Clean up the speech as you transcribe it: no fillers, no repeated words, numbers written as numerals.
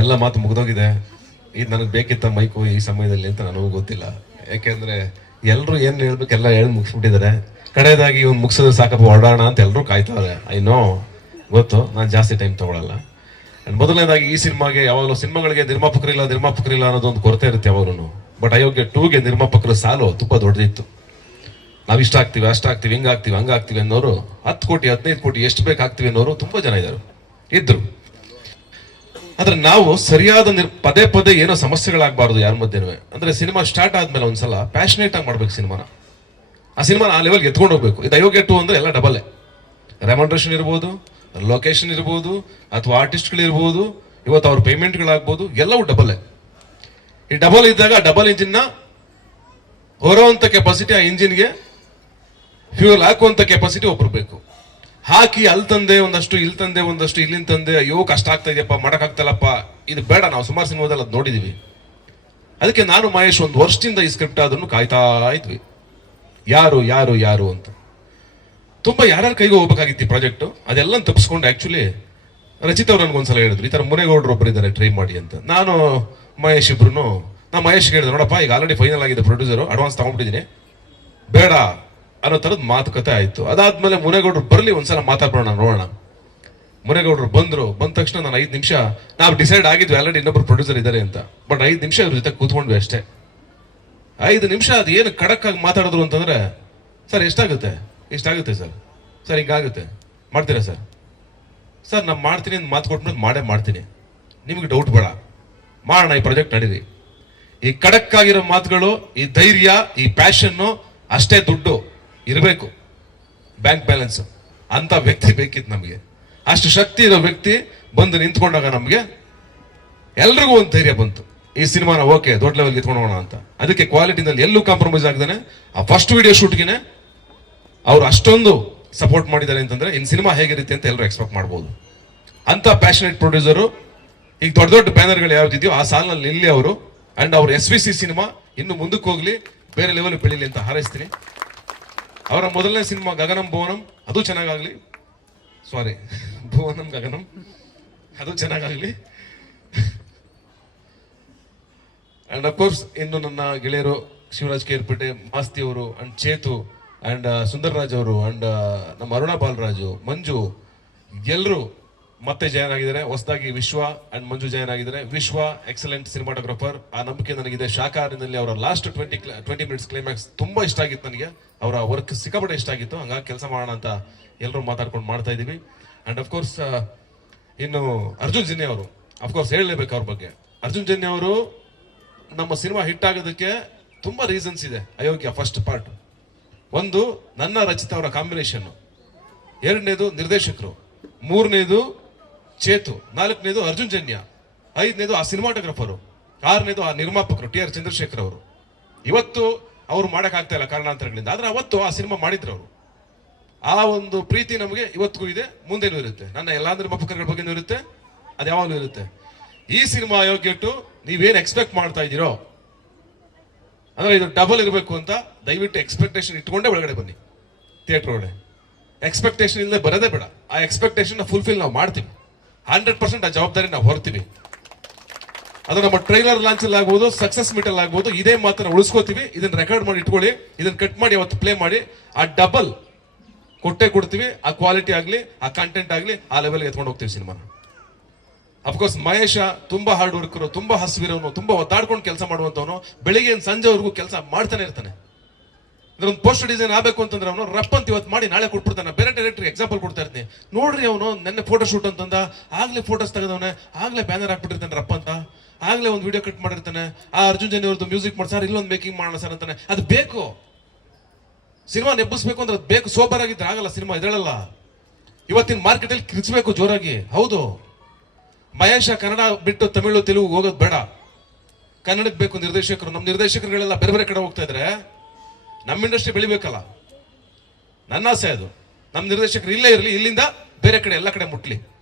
ಎಲ್ಲ ಮಾತು ಮುಗ್ದೋಗಿದೆ. ಇದು ನನಗೆ ಬೇಕಿತ್ತ ಮೈಕು ಈ ಸಮಯದಲ್ಲಿ ಅಂತ ನನಗೂ ಗೊತ್ತಿಲ್ಲ. ಯಾಕೆಂದ್ರೆ ಎಲ್ಲರೂ ಏನು ಹೇಳ್ಬೇಕು ಎಲ್ಲ ಹೇಳಿ ಮುಗಿಸ್ಬಿಟ್ಟಿದ್ದಾರೆ. ಕಡೆಯದಾಗಿ ಇವ್ನು ಮುಗಿಸಿದ್ರೆ ಸಾಕಪ್ಪ ಹೊರಡೋಣ ಅಂತ ಎಲ್ಲರೂ ಕಾಯ್ತಾರೆ. ಐ ನೋ, ಗೊತ್ತು. ನಾನು ಜಾಸ್ತಿ ಟೈಮ್ ತಗೊಳ್ಳಲ್ಲ. ಮೊದಲನೇದಾಗಿ ಈ ಸಿನಿಮಾಗೆ ಯಾವಾಗಲೂ ಸಿನಿಮಾಗಳಿಗೆ ನಿರ್ಮಾಪಕರಿಲ್ಲ ಅನ್ನೋದೊಂದು ಕೊರತೆ ಇರುತ್ತೆ ಯಾವಾಗಲೂ. ಬಟ್ ಅಯೋಗ್ಯ 2ಗೆ ನಿರ್ಮಾಪಕರ ಸಾಲು ತುಂಬಾ ದೊಡ್ಡದಿತ್ತು. ನಾವು ಇಷ್ಟ ಆಗ್ತೀವಿ, ಅಷ್ಟಾಗ್ತೀವಿ, ಹಂಗಾಗ್ತೀವಿ ಅನ್ನೋರು 10 ಕೋಟಿ 15 ಕೋಟಿ ಎಷ್ಟು ಬೇಕು ಹಾಕ್ತೀವಿ ಅನ್ನೋರು ತುಂಬಾ ಜನ ಇದ್ರು. ಆದ್ರೆ ನಾವು ಸರಿಯಾದ ಪದೇ ಪದೇ ಏನೋ ಸಮಸ್ಯೆಗಳಾಗಬಾರ್ದು ಯಾರ ಮಧ್ಯೆನೂ. ಅಂದ್ರೆ ಸಿನಿಮಾ ಸ್ಟಾರ್ಟ್ ಆದ್ಮೇಲೆ ಒಂದ್ಸಲ ಪ್ಯಾಷನೇಟ್ ಆಗಿ ಮಾಡ್ಬೇಕು ಸಿನಿಮಾನ. ಆ ಸಿನಿಮಾನ ಆ ಲೆವೆಲ್ಗೆ ಎತ್ಕೊಂಡು ಹೋಗ್ಬೇಕು. ಇದು ಅಯೋಗ್ಯ 2 ಅಂದ್ರೆ ಎಲ್ಲ ಡಬಲ್. ರೆಮಂಡ್ರೇಷನ್ ಇರ್ಬೋದು, ಲೊಕೇಶನ್ ಇರ್ಬೋದು, ಅಥವಾ ಆರ್ಟಿಸ್ಟ್ಗಳಿರ್ಬೋದು, ಇವತ್ತು ಅವ್ರ ಪೇಮೆಂಟ್ಗಳಾಗ್ಬೋದು, ಎಲ್ಲವೂ ಡಬಲ್. ಈ ಡಬಲ್ ಇದ್ದಾಗ ಡಬಲ್ ಇಂಜಿನ್ನ ಹೊರುವಂತ ಕೆಪಾಸಿಟಿ ಆ ಇಂಜಿನ್ಗೆ, ಫ್ಯೂಯಲ್ ಹಾಕುವಂತ ಕೆಪಾಸಿಟಿ ಒಬ್ರು ಬೇಕು. ಹಾಕಿ ಅಲ್ಲಿ ತಂದೆ ಒಂದಷ್ಟು, ಇಲ್ಲಿ ತಂದೆ ಒಂದಷ್ಟು, ಇಲ್ಲಿಂದ ತಂದೆ, ಅಯ್ಯೋ ಕಷ್ಟ ಆಗ್ತಾ ಇದೆಯಪ್ಪ, ಮಾಡಕ್ಕಾಗ್ತಲ್ಲಪ್ಪ, ಇದು ಬೇಡ. ನಾವು ಸುಮಾರು ಸಿನಿಮಾದಲ್ಲಿ ಅದು ನೋಡಿದೀವಿ. ಅದಕ್ಕೆ ನಾನು ಮಹೇಶ್ 1 ವರ್ಷದಿಂದ ಈ ಸ್ಕ್ರಿಪ್ಟ್ ಆದ್ರೂ ಕಾಯ್ತಾ ಇದ್ವಿ, ಯಾರು ಯಾರು ಯಾರು ಅಂತ. ತುಂಬಾ ಯಾರ್ಯಾರ ಕೈಗೆ ಹೋಗ್ಬೇಕಾಗಿತ್ತು ಈ ಪ್ರಾಜೆಕ್ಟ್. ಅದೆಲ್ಲ ತಪ್ಪಿಸ್ಕೊಂಡು ಆಕ್ಚುಲಿ ರಚಿತ್ ಅವ್ರು ನನ್ಗೊಂದ್ಸಲ ಹೇಳಿದ್ರು, ಈ ತರ ಮುನೇಗೌಡರು ಒಬ್ಬರು ಇದ್ದಾರೆ ಟ್ರೈ ಮಾಡಿ ಅಂತ. ನಾನು ಮಹೇಶ್ ಇಬ್ರು ನಾ ಮಹೇಶ್ ಹೇಳಿದೆ, ನೋಡಪ್ಪ ಈಗ ಆಲ್ರೆಡಿ ಫೈನಲ್ ಆಗಿದೆ, ಪ್ರೊಡ್ಯೂಸರು ಅಡ್ವಾನ್ಸ್ ತಗೊಂಡ್ಬಿಟ್ಟಿದ್ದೀನಿ, ಬೇಡ ಅನ್ನೋ ತರದ್ ಮಾತುಕತೆ ಆಯ್ತು. ಅದಾದ್ಮೇಲೆ ಮುನೇಗೌಡರು ಬರ್ಲಿ ಒಂದ್ಸಲ ಮಾತಾಡೋಣ, ನೋಡೋಣ. ಮುನೇಗೌಡರು ಬಂದ ತಕ್ಷಣ ನಾನು 5 ನಿಮಿಷ, ನಾವು ಡಿಸೈಡ್ ಆಗಿದ್ವಿ ಆಲ್ರೆಡಿ ಇನ್ನೊಬ್ರು ಪ್ರೊಡ್ಯೂಸರ್ ಇದ್ದಾರೆ ಅಂತ. ಬಟ್ 5 ನಿಮಿಷ ಇವ್ರ ಜೊತೆ ಕೂತ್ಕೊಂಡ್ವಿ ಅಷ್ಟೇ. 5 ನಿಮಿಷ ಅದು ಏನು ಖಡಕ್ ಆಗಿ ಮಾತಾಡಿದ್ರು ಅಂತಂದ್ರೆ, ಸರ್ ಎಷ್ಟಾಗುತ್ತೆ, ಇಷ್ಟಾಗುತ್ತೆ ಸರ್, ಸರ್ ಹಿಂಗಾಗುತ್ತೆ, ಮಾಡ್ತೀರಾ ಸರ್, ಸರ್ ನಾನು ಮಾಡ್ತೀನಿ ಅಂತ ಮಾತು ಕೊಟ್ಬಿಟ್ಟು ಮಾಡೇ ಮಾಡ್ತೀನಿ, ನಿಮ್ಗೆ ಡೌಟ್ ಬೇಡ, ಮಾಡೋಣ, ಈ ಪ್ರಾಜೆಕ್ಟ್ ನಡೀರಿ. ಈ ಖಡಕ್ ಆಗಿರೋ ಮಾತುಗಳು, ಈ ಧೈರ್ಯ, ಈ ಪ್ಯಾಷನ್ನು, ಅಷ್ಟೇ ದುಡ್ಡು ಇರಬೇಕು, ಬ್ಯಾಂಕ್ ಬ್ಯಾಲೆನ್ಸ್ ಅಂತ ವ್ಯಕ್ತಿ ಬೇಕಿತ್ತು ನಮಗೆ. ಅಷ್ಟು ಶಕ್ತಿ ಇರೋ ವ್ಯಕ್ತಿ ಬಂದು ನಿಂತ್ಕೊಂಡಾಗ ನಮಗೆ ಎಲ್ರಿಗೂ ಒಂದು ಧೈರ್ಯ ಬಂತು, ಈ ಸಿನಿಮಾನ ಓಕೆ ದೊಡ್ಡ ಲೆವೆಲ್ ನಿಂತ್ಕೊಂಡೋಣ ಅಂತ. ಅದಕ್ಕೆ ಕ್ವಾಲಿಟಿನಲ್ಲಿ ಎಲ್ಲೂ ಕಾಂಪ್ರಮೈಸ್ ಆಗದೇನೆ ಆ ಫಸ್ಟ್ ವಿಡಿಯೋ ಶೂಟ್ಗೆ ಅವ್ರು ಅಷ್ಟೊಂದು ಸಪೋರ್ಟ್ ಮಾಡಿದ್ದಾರೆ ಅಂತಂದ್ರೆ ಇನ್ ಸಿನಿಮಾ ಹೇಗಿರುತ್ತೆ ಅಂತ ಎಲ್ಲರೂ ಎಕ್ಸ್ಪೆಕ್ಟ್ ಮಾಡ್ಬೋದು. ಅಂತ ಪ್ಯಾಷನೇಟ್ ಪ್ರೊಡ್ಯೂಸರು ಈಗ ದೊಡ್ಡ ದೊಡ್ಡ ಬ್ಯಾನರ್ಗಳು ಯಾವ್ದಿದೆಯೋ ಆ ಸಾಲಿನಲ್ಲಿ ನಿಲ್ಲಿ ಅವರು. ಅಂಡ್ ಅವ್ರ SVC ಸಿನಿಮಾ ಇನ್ನು ಮುಂದಕ್ಕೆ ಹೋಗ್ಲಿ, ಬೇರೆ ಲೆವೆಲ್ ಬೆಳೀಲಿ ಅಂತ ಹಾರೈಸ್ತೀನಿ. ಅವರ ಮೊದಲನೇ ಸಿನಿಮಾ ಗಗನಂ ಭುವನಂ ಅದು ಚೆನ್ನಾಗಾಗ್ಲಿ, ಸಾರಿ ಭುವನಂ ಗಗನಂ ಅದು ಚೆನ್ನಾಗಾಗ್ಲಿ. ಅಂಡ್ ಅಫ್ಕೋರ್ಸ್ ಇನ್ನು ನನ್ನ ಗೆಳೆಯರು ಶಿವರಾಜ್ ಕೇರ್ಪೇಟೆ, ಮಾಸ್ತಿ ಅವರು, ಅಂಡ್ ಚೇತು, ಅಂಡ್ ಸುಂದರ್ ರಾಜ್ ಅವರು, ಅಂಡ್ ನಮ್ಮ ಅರುಣಾ ಬಾಲರಾಜು, ಮಂಜು, ಎಲ್ಲರೂ ಮತ್ತೆ ಜಾಯ್ನ್ ಆಗಿದ್ದಾರೆ. ಹೊಸದಾಗಿ ವಿಶ್ವ ಅಂಡ್ ಮಂಜು ಜಾಯ್ನ್ ಆಗಿದ್ದಾರೆ. ವಿಶ್ವ ಎಕ್ಸಲೆಂಟ್ ಸಿನಿಮಾಟೋಗ್ರಫರ್, ಆ ನಂಬಿಕೆ ನನಗಿದೆ. ಶಾಖಾಹಾರಿನಲ್ಲಿ ಅವರ ಲಾಸ್ಟ್ 20 ಮಿನಿಟ್ಸ್ ಕ್ಲೈಮ್ಯಾಕ್ಸ್ ತುಂಬಾ ಇಷ್ಟ ಆಗಿತ್ತು ನನಗೆ. ಅವರ ವರ್ಕ್ ಸಿಕ್ಕಾಪಟ್ಟೆ ಇಷ್ಟ ಆಗಿತ್ತು. ಹಂಗಾಗಿ ಕೆಲಸ ಮಾಡೋಣ ಅಂತ ಎಲ್ಲರೂ ಮಾತಾಡ್ಕೊಂಡು ಮಾಡ್ತಾ ಇದೀವಿ. ಅಂಡ್ ಅಫ್ಕೋರ್ಸ್ ಇನ್ನು ಅರ್ಜುನ್ ಜನ್ಯ ಅವರು, ಅಫ್ಕೋರ್ಸ್ ಹೇಳಲೇಬೇಕು ಅವ್ರ ಬಗ್ಗೆ. ಅರ್ಜುನ್ ಜನ್ಯ ಅವರು ನಮ್ಮ ಸಿನಿಮಾ ಹಿಟ್ ಆಗೋದಕ್ಕೆ ತುಂಬಾ ರೀಸನ್ಸ್ ಇದೆ. ಅಯೋಗ್ಯ ಫಸ್ಟ್ ಪಾರ್ಟ್, ಒಂದು ನನ್ನ ರಚಿತ ಅವರ ಕಾಂಬಿನೇಷನ್, 2ನೇದು ನಿರ್ದೇಶಕರು, 3ನೇದು ಚೇತು, 4ನೇದು ಅರ್ಜುನ್ ಜನ್ಯ, 5ನೇದು ಆ ಸಿನಿಮಾಟೋಗ್ರಫರು, 6ನೇದು ಆ ನಿರ್ಮಾಪಕರು TR ಚಂದ್ರಶೇಖರ್ ಅವರು. ಇವತ್ತು ಅವ್ರು ಮಾಡಕ್ ಆಗ್ತಾ ಇಲ್ಲ ಕಾರಣಾಂತರಗಳಿಂದ, ಆದ್ರೆ ಅವತ್ತು ಆ ಸಿನಿಮಾ ಮಾಡಿದ್ರು ಅವರು. ಆ ಒಂದು ಪ್ರೀತಿ ನಮಗೆ ಇವತ್ತಿಗೂ ಇದೆ, ಮುಂದೆನೂ ಇರುತ್ತೆ. ನನ್ನ ಎಲ್ಲಾ ನಿರ್ಮಾಪಕರ ಬಗ್ಗೆನೂ ಇರುತ್ತೆ, ಅದು ಯಾವಾಗಲೂ ಇರುತ್ತೆ. ಈ ಸಿನಿಮಾ ಅಯೋಗ್ಯಟ್ಟು ನೀವೇನ್ ಎಕ್ಸ್ಪೆಕ್ಟ್ ಮಾಡ್ತಾ ಇದ್ದೀರೋ ಅಂದ್ರೆ ಇದು ಡಬಲ್ ಇರಬೇಕು ಅಂತ ದಯವಿಟ್ಟು ಎಕ್ಸ್ಪೆಕ್ಟೇಷನ್ ಇಟ್ಕೊಂಡೇ ಒಳಗಡೆ ಬನ್ನಿ. ಥಿಯೇಟರ್ ಒಳಗಡೆ ಎಕ್ಸ್ಪೆಕ್ಟೇಷನ್ ಇಲ್ಲದೆ ಬರೋದೇ ಬೇಡ. ಆ ಎಕ್ಸ್ಪೆಕ್ಟೇಷನ್ ಫುಲ್ಫಿಲ್ ನಾವು ಮಾಡ್ತೀವಿ, 100% ಆ ಜವಾಬ್ದಾರಿ ನಾವು ಹೊರ್ತೀವಿ. ಅದು ನಮ್ಮ ಟ್ರೈಲರ್ ಲಾಂಚ್ ಅಲ್ಲಿ ಆಗ್ಬೋದು, ಸಕ್ಸಸ್ ಮೀಟ್ ಅಲ್ಲಿ ಆಗ್ಬೋದು, ಇದೇ ಮಾತನ್ನ ಉಳಿಸ್ಕೋತೀವಿ. ಇದನ್ನ ರೆಕಾರ್ಡ್ ಮಾಡಿ ಇಟ್ಕೊಳ್ಳಿ, ಇದನ್ನ ಕಟ್ ಮಾಡಿ ಅವತ್ತು ಪ್ಲೇ ಮಾಡಿ, ಆ ಡಬಲ್ ಕೊಡ್ತೀವಿ. ಆ ಕ್ವಾಲಿಟಿ ಆಗ್ಲಿ, ಆ ಕಂಟೆಂಟ್ ಆಗ್ಲಿ, ಆ ಲೆವೆಲ್ಗೆ ಎತ್ಕೊಂಡು ಹೋಗ್ತೀವಿ ಸಿನಿಮಾನ. ಅಫ್ಕೋರ್ಸ್ ಮಹೇಶ ತುಂಬಾ ಹಾರ್ಡ್ ವರ್ಕರು, ತುಂಬಾ ಹಸಿವಿರೋನು, ತುಂಬಾ ಒದ್ದಾಡ್ಕೊಂಡು ಕೆಲಸ ಮಾಡುವಂತವನು. ಬೆಳಿಗ್ಗೆ ಸಂಜೆವರೆಗೂ ಕೆಲಸ ಮಾಡ್ತಾನೆ ಇರ್ತಾನೆ. ಒಂದು ಪೋಸ್ಟರ್ ಡಿಸೈನ್ ಆಗಬೇಕು ಅಂತಂದ್ರೆ ಅವನು ರಪ್ಪಂತ ಇವತ್ತು ಮಾಡಿ ನಾಳೆ ಕೊಟ್ಬಿಡ್ತಾನೆ. ಬೇರೆ ಡೈರೆಕ್ಟರ್ ಎಕ್ಸಾಂಪಲ್ ಕೊಡ್ತಾ ಇರ್ತೀನಿ, ನೋಡ್ರಿ ಅವನು ನೆನ್ನೆ ಫೋಟೋ ಶೂಟ್ ಅಂತಂದ, ಆಗ್ಲೇ ಫೋಟೋಸ್ ತೆಗೆದವನೆ, ಆಗ್ಲೇ ಬ್ಯಾನರ್ ಹಾಕ್ಬಿಟ್ಟಿರ್ತಾನೆ ರಪ್ಪ ಅಂತ, ಆಗ್ಲೇ ಒಂದು ವಿಡಿಯೋ ಕಟ್ ಮಾಡಿರ್ತಾನೆ. ಆ ಅರ್ಜುನ್ ಜನ್ಯ ಅವ್ರದ್ದು ಮ್ಯೂಸಿಕ್ ಮಾಡಿ ಸರ್ ಇಲ್ಲೊಂದು ಮೇಕಿಂಗ್ ಮಾಡೋಣ ಸರ್ ಅಂತಾನೆ. ಅದು ಬೇಕು, ಸಿನಿಮಾ ನೆಬ್ಬಿಸ್ಬೇಕು ಅಂದ್ರೆ ಅದು ಬೇಕು. ಸೋಬರ್ ಆಗಿದ್ರೆ ಆಗಲ್ಲ ಸಿನಿಮಾ, ಇದ್ರಲ್ಲ ಇವತ್ತಿನ ಮಾರ್ಕೆಟ್ ಅಲ್ಲಿ ಕಿರ್ಚ್ಬೇಕು ಜೋರಾಗಿ. ಹೌದು, ಮಹೇಶ ಕನ್ನಡ ಬಿಟ್ಟು ತಮಿಳು ತೆಲುಗು ಹೋಗೋದು ಬೇಡ, ಕನ್ನಡಕ್ಕೆ ಬೇಕು ನಿರ್ದೇಶಕರು. ನಮ್ಮ ನಿರ್ದೇಶಕರುಗಳೆಲ್ಲ ಬೇರೆ ಬೇರೆ ಕಡೆ ಹೋಗ್ತಾ ಇದ್ರೆ ನಮ್ಮ ಇಂಡಸ್ಟ್ರಿ ಬೆಳಿಬೇಕಲ್ಲ. ನನ್ನ ಆಸೆ ಅದು, ನಮ್ಮ ನಿರ್ದೇಶಕರು ಇಲ್ಲೇ ಇರಲಿ, ಇಲ್ಲಿಂದ ಬೇರೆ ಕಡೆ ಎಲ್ಲ ಕಡೆ ಮುಟ್ಲಿ.